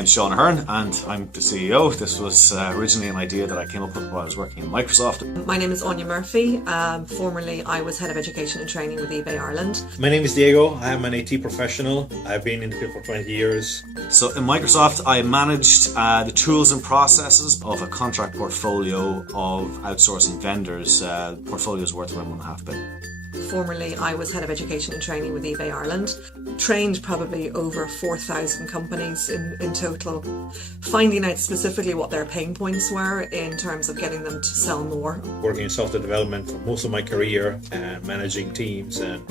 name's Sean Ahern and I'm the CEO. This was originally an idea that I came up with while I was working in Microsoft. My name is Anya Murphy. Formerly I was Head of Education and Training with eBay Ireland. My name is Diego. I am an IT professional. I've been in the field for 20 years. So in Microsoft I managed the tools and processes of a contract portfolio of outsourcing vendors. Portfolios worth around $1.5 billion. Formerly I was Head of Education and Training with eBay Ireland. Trained probably over 4,000 companies in total, finding out specifically what their pain points were in terms of getting them to sell more. Working in software development for most of my career and managing teams and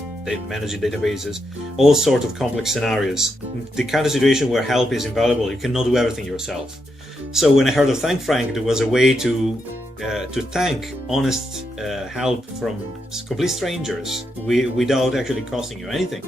managing databases, all sorts of complex scenarios. The kind of situation where help is invaluable, you cannot do everything yourself. So when I heard of ThankFrank, there was a way to thank honest help from complete strangers without actually costing you anything,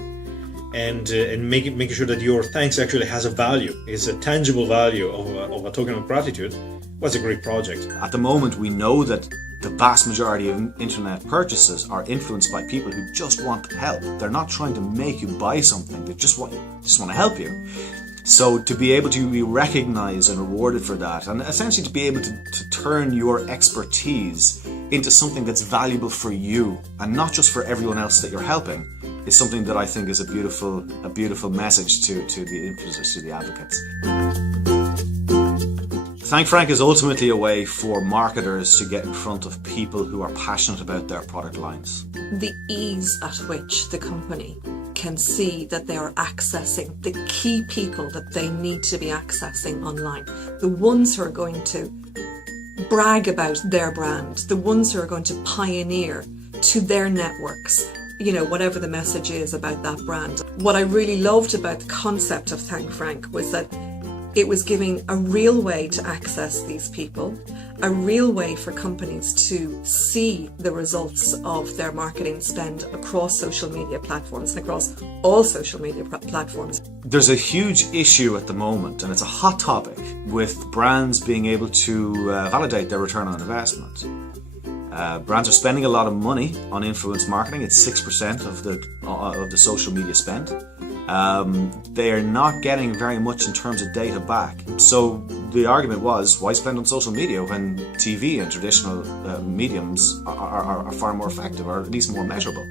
and making sure that your thanks actually has a value, is a tangible value of a token of gratitude, was a great project. At the moment we know that the vast majority of internet purchases are influenced by people who just want help. They're not trying to make you buy something, they just want to help you. So to be able to be recognized and rewarded for that, and essentially to be able to turn your expertise into something that's valuable for you and not just for everyone else that you're helping, is something that I think is a beautiful message to the influencers, to the advocates. ThankFrank is ultimately a way for marketers to get in front of people who are passionate about their product lines. The ease at which the company can see that they are accessing the key people that they need to be accessing online, the ones who are going to brag about their brand, the ones who are going to pioneer to their networks, whatever the message is about that brand. What I really loved about the concept of ThankFrank was that it was giving a real way to access these people, a real way for companies to see the results of their marketing spend across social media platforms and across all social media platforms. There's a huge issue at the moment, and it's a hot topic, with brands being able to validate their return on investment. Brands are spending a lot of money on influence marketing. It's 6% of the social media spend. They are not getting very much in terms of data back. So the argument was, why spend on social media when TV and traditional mediums are far more effective, or at least more measurable?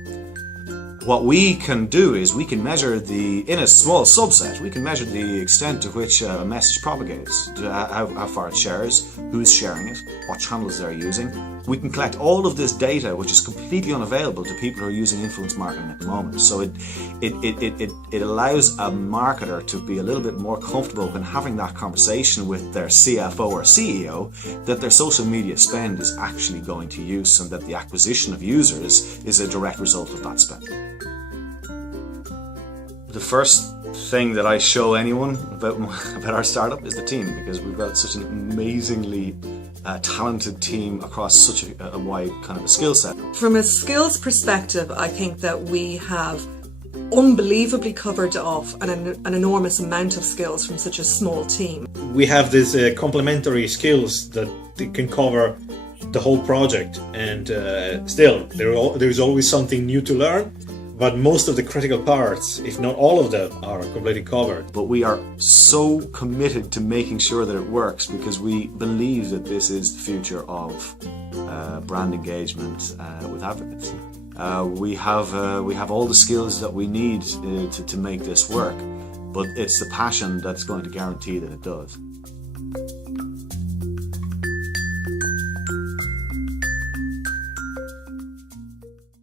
What we can do is we can measure in a small subset, we can measure the extent to which a message propagates, how far it shares, who's sharing it, what channels they're using. We can collect all of this data, which is completely unavailable to people who are using influence marketing at the moment. So it allows a marketer to be a little bit more comfortable when having that conversation with their CFO or CEO, that their social media spend is actually going to use, and that the acquisition of users is a direct result of that spend. The first thing that I show anyone about our startup is the team, because we've got such an amazingly talented team across such a wide kind of a skill set. From a skills perspective, I think that we have unbelievably covered off an enormous amount of skills from such a small team. We have these complementary skills that can cover the whole project, and still there is always something new to learn. But most of the critical parts, if not all of them, are completely covered. But we are so committed to making sure that it works, because we believe that this is the future of brand engagement with advocates. We have all the skills that we need to make this work, but it's the passion that's going to guarantee that it does.